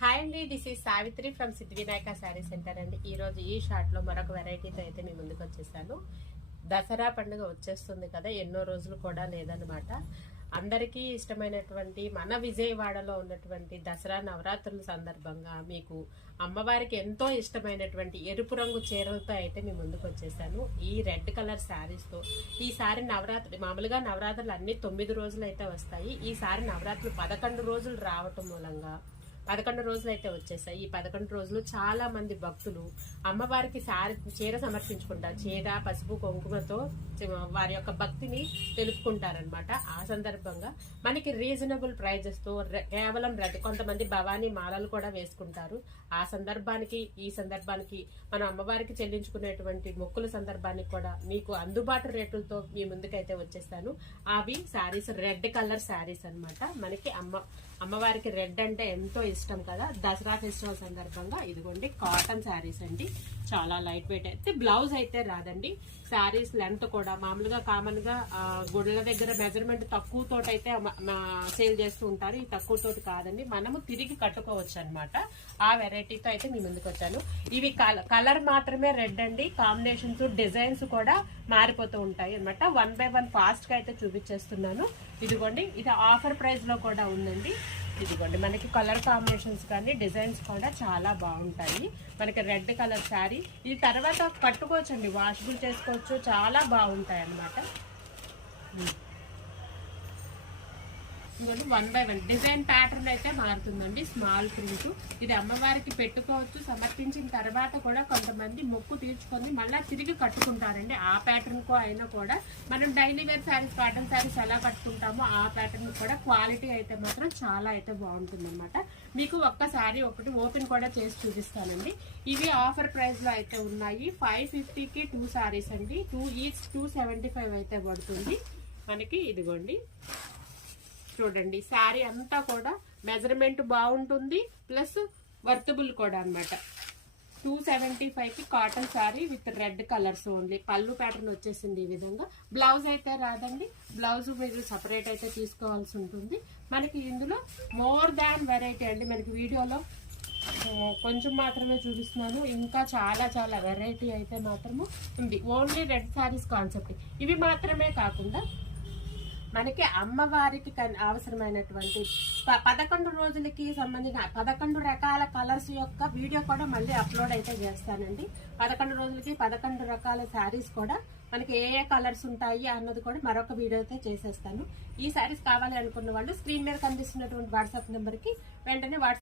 Hi అండి, this is Savitri from Siddhivinayak sari centre అండి. ఈరోజు ఈ షార్ట్లో మరొక వెరైటీతో అయితే మీ ముందుకు వచ్చేసాను. దసరా పండుగ వచ్చేస్తుంది కదా, ఎన్నో రోజులు కూడా లేదనమాట. అందరికీ ఇష్టమైనటువంటి మన విజయవాడలో ఉన్నటువంటి దసరా నవరాత్రుల సందర్భంగా మీకు అమ్మవారికి ఎంతో ఇష్టమైనటువంటి ఎరుపు రంగు చీరలతో అయితే మీ ముందుకు వచ్చేసాను. ఈ రెడ్ కలర్ శారీస్తో ఈసారి నవరాత్రి, మామూలుగా నవరాత్రులు అన్ని 9 రోజులు అయితే వస్తాయి. ఈసారి నవరాత్రులు 11 రోజులు రావటం మూలంగా 11 రోజులు అయితే వచ్చేసాయి. ఈ 11 రోజులు చాలా మంది భక్తులు అమ్మవారికి చీర సమర్పించుకుంటారు. చీర, పసుపు, కుంకుమతో వారి యొక్క భక్తిని తెలుపుకుంటారనమాట. ఆ సందర్భంగా మనకి రీజనబుల్ ప్రైజెస్ తో కేవలం కొంతమంది భవానీ మాలలు కూడా వేసుకుంటారు. ఆ సందర్భానికి ఈ సందర్భానికి మనం అమ్మవారికి చెల్లించుకునేటువంటి మొక్కుల సందర్భానికి కూడా మీకు అందుబాటు రేట్లతో మీ ముందుకైతే వచ్చేస్తాను. అవి శారీస్ రెడ్ కలర్ శారీస్ అనమాట. మనకి అమ్మవారికి రెడ్ అంటే ఎంతో ఇష్టం కదా. దసరా ఫెస్టివల్ సందర్భంగా ఇదిగోండి కాటన్ శారీస్ అండి. చాలా లైట్ వెయిట్ అయితే, బ్లౌజ్ అయితే రాదండి. శారీస్ లెంత్ కూడా మామూలుగా కామన్ గా గుడ్ల దగ్గర మెజర్మెంట్ తక్కువ తోటి అయితే సేల్ చేస్తూ ఉంటారు. ఈ తక్కువ తోటి కాదండి, మనము తిరిగి కట్టుకోవచ్చు అనమాట. ఆ వెరైటీతో అయితే మీ ముందుకు వచ్చాను. ఇవి కలర్ మాత్రమే రెడ్ అండి, కాంబినేషన్స్ డిజైన్స్ కూడా మారిపోతూ ఉంటాయి అనమాట. 1 by 1 ఫాస్ట్ గా అయితే చూపించేస్తున్నాను. ఇదిగోండి, ఇది ఆఫర్ ప్రైస్ లో కూడా ఉందండి. ఇదిగోండి, మనకి కలర్ కాంబినేషన్స్ కానీ డిజైన్స్ కూడా చాలా బాగుంటాయి. మనకి రెడ్ కలర్ శారీ ఇది తర్వాత కట్టుకోవచ్చండి, వాషబుల్ చేసుకోవచ్చు, చాలా బాగుంటాయి అన్నమాట. 1 by 1 డిజైన్ ప్యాటర్న్ అయితే మారుతుందండి. స్మాల్ ప్రింట్ ఇది అమ్మవారికి పెట్టుకోవచ్చు. సమర్పించిన తర్వాత కూడా కొంతమంది మొక్కు తీర్చుకొని మళ్ళీ తిరిగి కట్టుకుంటారండి. ఆ ప్యాటర్న్ కు అయినా కూడా మనం daily wear saris, cotton saris ఎలా కట్టుకుంటామో ఆ ప్యాటర్న్ కూడా క్వాలిటీ అయితే మాత్రం చాలా అయితే బాగుంటుంది అనమాట. మీకు ఒక్కసారి ఒకటి ఓపెన్ కూడా చేసి చూపిస్తానండి. ఇవి ఆఫర్ ప్రైస్ లో అయితే ఉన్నాయి. 550కి 2 శారీస్ అండి. 2 ఈచ్ 275 అయితే పడుతుంది మనకి. ఇదిగోండి చూడండి, శారీ అంతా కూడా మెజర్మెంట్ బాగుంటుంది, ప్లస్ వర్తబుల్ కూడా అనమాట. 275కి cotton sari with red colors only. పళ్ళు ప్యాటర్న్ వచ్చేసింది ఈ విధంగా. బ్లౌజ్ అయితే రాదండి, బ్లౌజ్ మీరు సపరేట్ అయితే తీసుకోవాల్సి ఉంటుంది. మనకి ఇందులో మోర్ దాన్ వెరైటీ అండి. మనకి వీడియోలో కొంచెం మాత్రమే చూపిస్తున్నాను, ఇంకా చాలా చాలా వెరైటీ అయితే మాత్రము ఉంది. Only red saris concept. ఇవి మాత్రమే కాకుండా మనకి అమ్మవారికి అవసరమైనటువంటి 11 రోజులకి సంబంధించిన 11 రకాల కలర్స్ యొక్క వీడియో కూడా మళ్ళీ అప్లోడ్ అయితే చేస్తానండి. 11 రోజులకి 11 రకాల శారీస్ కూడా మనకి ఏ కలర్స్ ఉంటాయి అన్నది కూడా మరొక వీడియో అయితే చేసేస్తాను. ఈ శారీస్ కావాలి అనుకున్న వాళ్ళు స్క్రీన్ మీద కనిపిస్తున్నటువంటి వాట్సాప్ నెంబర్కి వెంటనే